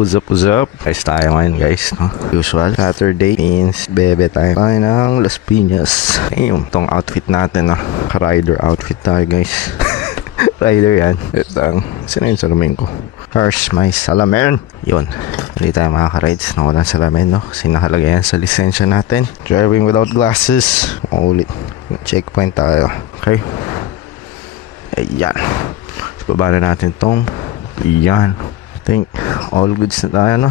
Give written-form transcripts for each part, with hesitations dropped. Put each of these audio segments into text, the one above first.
what's up? Guys tayo ngayon guys, no? Usual, Saturday means bebe tayo ng Las Piñas. Ayun, itong outfit natin, no? Rider outfit tayo guys. Rider yan. Ito, sino yung salamin ko? Here's my salamin. Yun, hindi tayo makaka-rides na walang salamin, no? Kasi nakalagay yan sa lisensya natin. Driving without glasses. Ulit, checkpoint tayo. Okay? Ayan. So, baba na natin tong yan. I think all goods na tayo, no?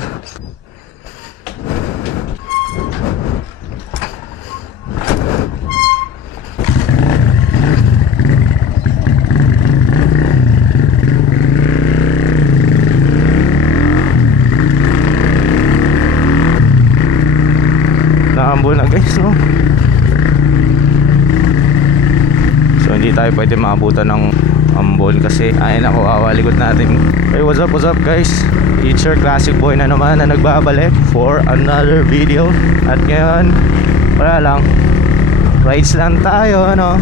Naambol na guys, no? So hindi tayo pwede maabutan ng ambol kasi ayun ako, awalikot natin. Hey, what's up guys? It's your classic boy na naman na nagbabalik for another video. At ngayon, wala lang, rides lang tayo, no?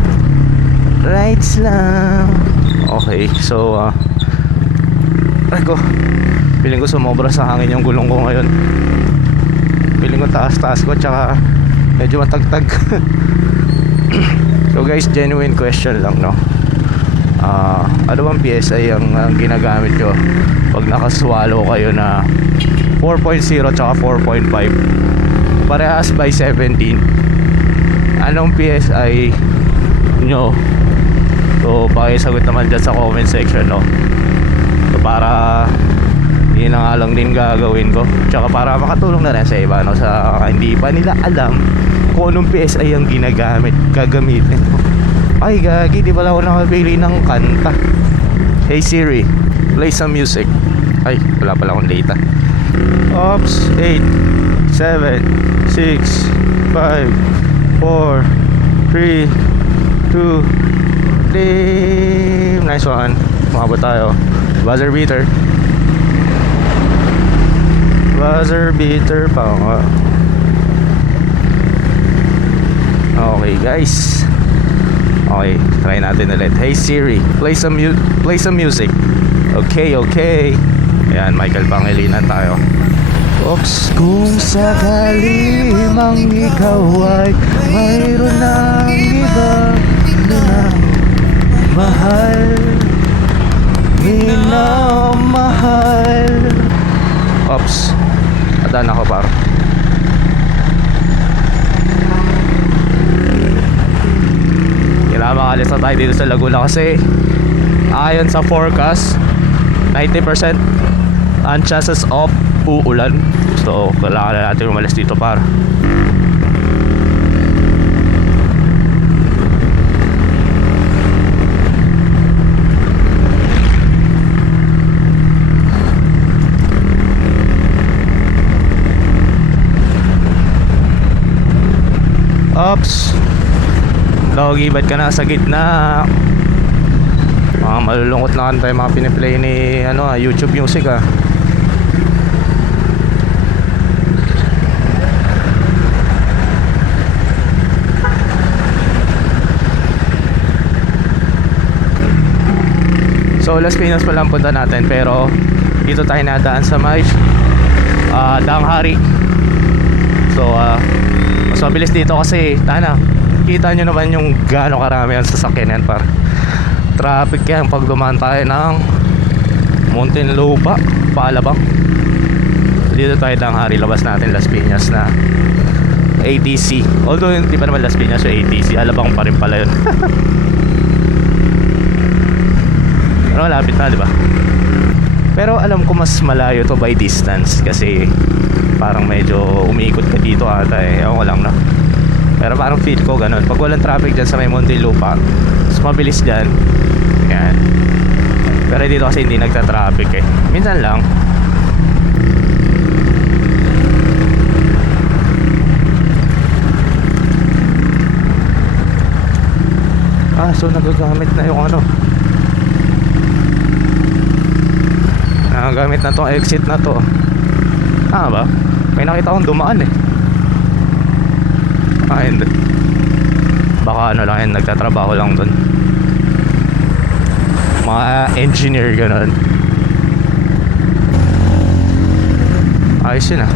Rides lang. Okay, so ay ko, feeling ko sumobra sa hangin yung gulong ko ngayon. Feeling ko taas ko, tsaka medyo matagtag. So guys, genuine question lang, no? Ano bang PSI ang ginagamit nyo pag nakaswallow kayo na 4.0 tsaka 4.5 parehas by 17? Anong PSI nyo? So pakisagot naman dyan sa comment section, no? So para yun na nga lang din gagawin ko, tsaka para makatulong na rin sa iba, no? Sa hindi pa nila alam kung anong PSI ang gagamitin. Ay gagi, di pala ako nakapili ng kanta. Hey Siri, play some music. Ay, wala pala akong data. Oops, 8 7 6 5 4 3 2 Dim. Nice one. Makabot tayo. Buzzer beater. Buzzer beater pa nga. Okay guys, okay, try natin ulit. Hey Siri, play some music. Okay. Ayan, Michael Pangilinan tayo. Oops. Kung sakali mang ikaw ay mayroon ng iba na mahal, minamahal. Oops, adan ako paro. Kailangan makalis na tayo dito sa Laguna kasi ayon sa forecast 90% ang chances of uulan. So kailangan na natin umalis dito para Ops, Doggy, ba't ka nasa gitna? Mga malulungkot na kanta yung mga piniplay ni YouTube Music, ah. So Las Piñas pala ang punta natin, pero dito tayo nadaan sa may Danghari. So mas mabilis dito kasi kita nyo naman yung gaano karami ang sasakyan yan, par traffic yan pag dumaan tayo ng Muntinlupa, Palabang. Dito tayo Danghari, labas natin Las Piñas na ATC. Although hindi pa naman Las Piñas yung ATC, Alabang pa rin pala yun. Pero malapit na, di ba? Pero alam ko mas malayo to by distance kasi parang medyo umiikot ka dito ata eh. Ewan ko lang, no? Pero parang feel ko ganun. Pag walang traffic dyan sa may Muntinlupa, mas mabilis dyan. Yan. Pero dito kasi hindi nagta-traffic eh. Minsan lang. So nagagamit na yung nagagamit na tong exit na to. Ba? May nakita akong dumaan eh. Hindi. Baka lang yan, nagtatrabaho lang dun. Mga engineer ganun. Ayos yun ah.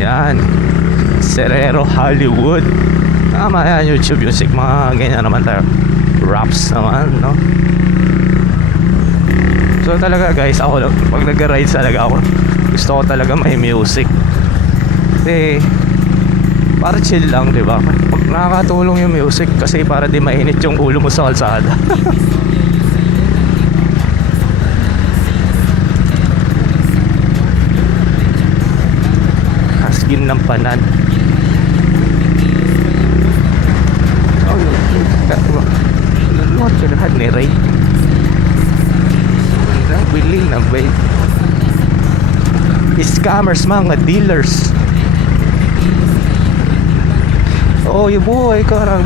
Yan, Serrero Hollywood. Tama yan, YouTube Music. Mga ganyan naman tayo. Raps naman, no? So talaga guys, ako pag nag-ride talaga ako, gusto ko talaga may music. Kasi para chill lang, di ba? Pag nakakatulong yung music kasi para di mainit yung ulo mo sa kalsada. Askin ng panan. Lord, lahat ni Ray. Willing na ba? Scammers, mga dealers. Oh, yung buhay ko lang.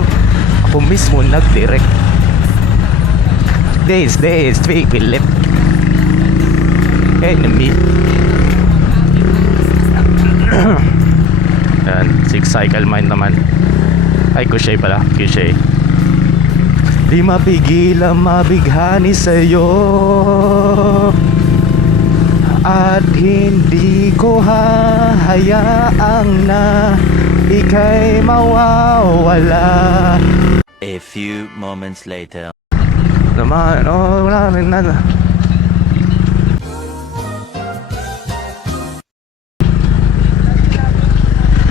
Ako mismo nag-direct. Days, fake Philip. Enemy. Yan, six cycle mind naman. Ay, Kushay pala, Kushay. Di mapigil ang mabighani sa'yo, at hindi ko hahayaang na ika'y mawawala. A few moments later. Naman, oh, wala rin na.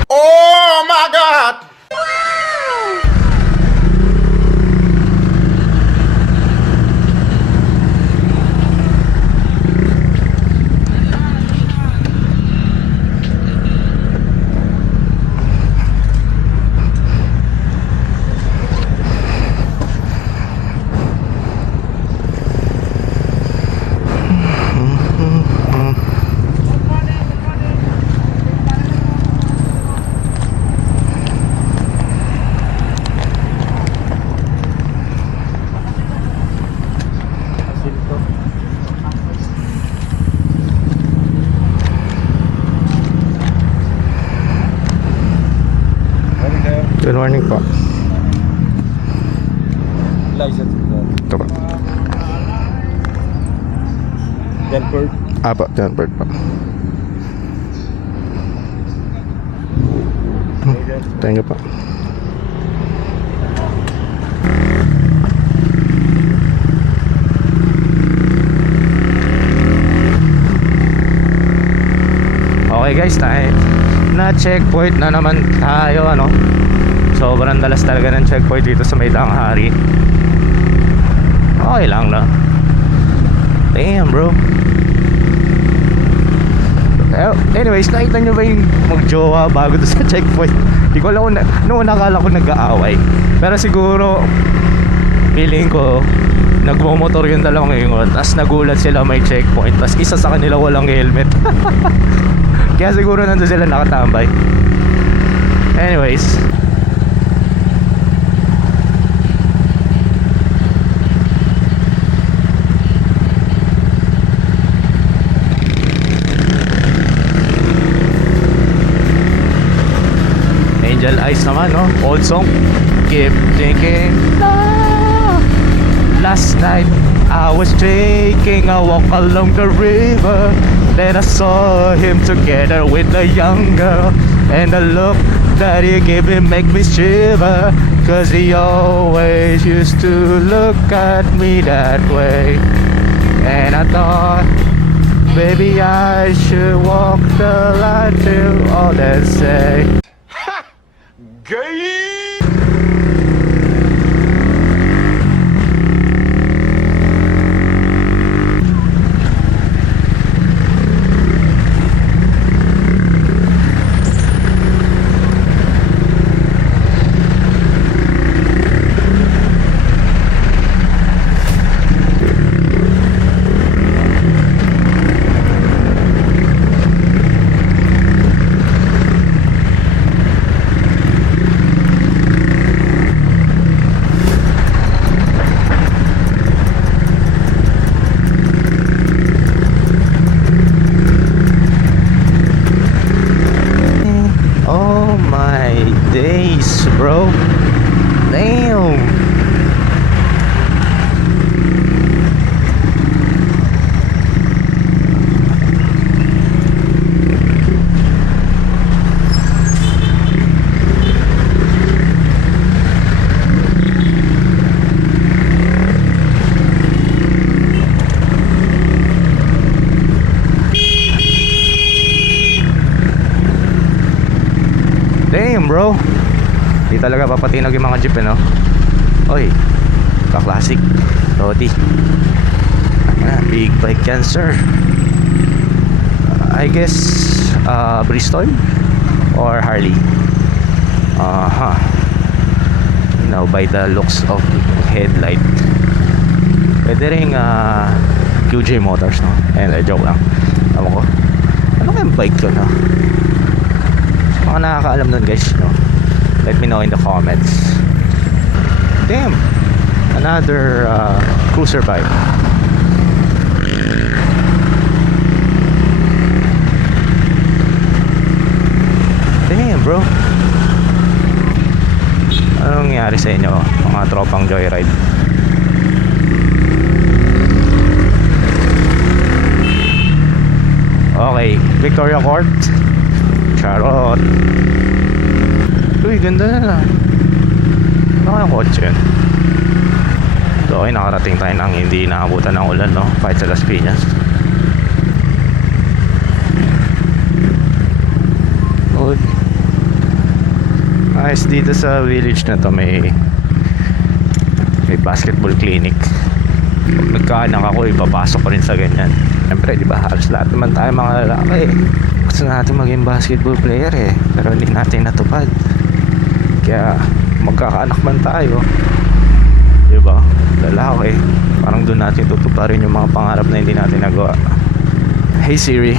Oh my God! Good morning po. License ko. Ito po. Denford. Apa, Denford po. Thank you po. Okay guys, na checkpoint na naman tayo, ano. Sobrang dalas talaga ng checkpoint dito sa may Tanghari. Okay lang na. Damn bro. Anyways, nakita nyo ba yung magjowa bago doon sa checkpoint? Di ko alam, noon nakala ko nag-aaway. Pero siguro feeling ko nagmumotor yung dalawang ingon, tapos nagulat sila may checkpoint, tapos isa sa kanila walang helmet. Kaya siguro nandun sila nakatambay. Anyways, Angel Eyes naman, no? Old song. Keep thinking, ah. Last night I was drinking, I walked along the river. Then I saw him together with a young girl, and the look that he gave me make me shiver, cause he always used to look at me that way. And I thought, baby, I should walk the line till all they say. Gay! Damn, bro. Di talaga papatinag yung mga jeep, no? Oy, ka-classic Lodi. Big bike yan, sir. I guess Bristol or Harley. You know, by the looks of headlight. Pwede rin QJ Motors, no? Joke lang. Ewan ko, ano kayang bike ko, no? Mga nakakaalam nun, guys, no? Let me know in the comments. Damn, another cruiser bike. Damn, bro. Anong nangyari sa inyo, mga tropang joyride? Okay, Victoria Court. Charot. Uy, ganda na. Ano kayang kotse yun? So, okay, nakarating tayo nang hindi naabutan ng ulan, no? Kahit sa Las Piñas. Good. Ayos, dito sa village na to may basketball clinic. Pag nagkaanak ako, ipapasok ko rin sa ganyan. Siyempre, di ba, halos lahat naman tayo mga lalaki. Gusto natin maging basketball player eh, pero hindi natin natupad. Kaya magkakaanak man tayo, di ba, lalaki, parang doon natin tutuparin yung mga pangarap na hindi natin nagawa. Hey Siri,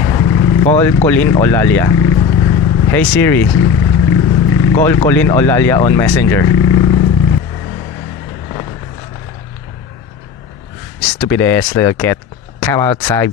call Colin Olalia. Hey Siri, call Colin Olalia on Messenger. Stupid ass little cat, come outside.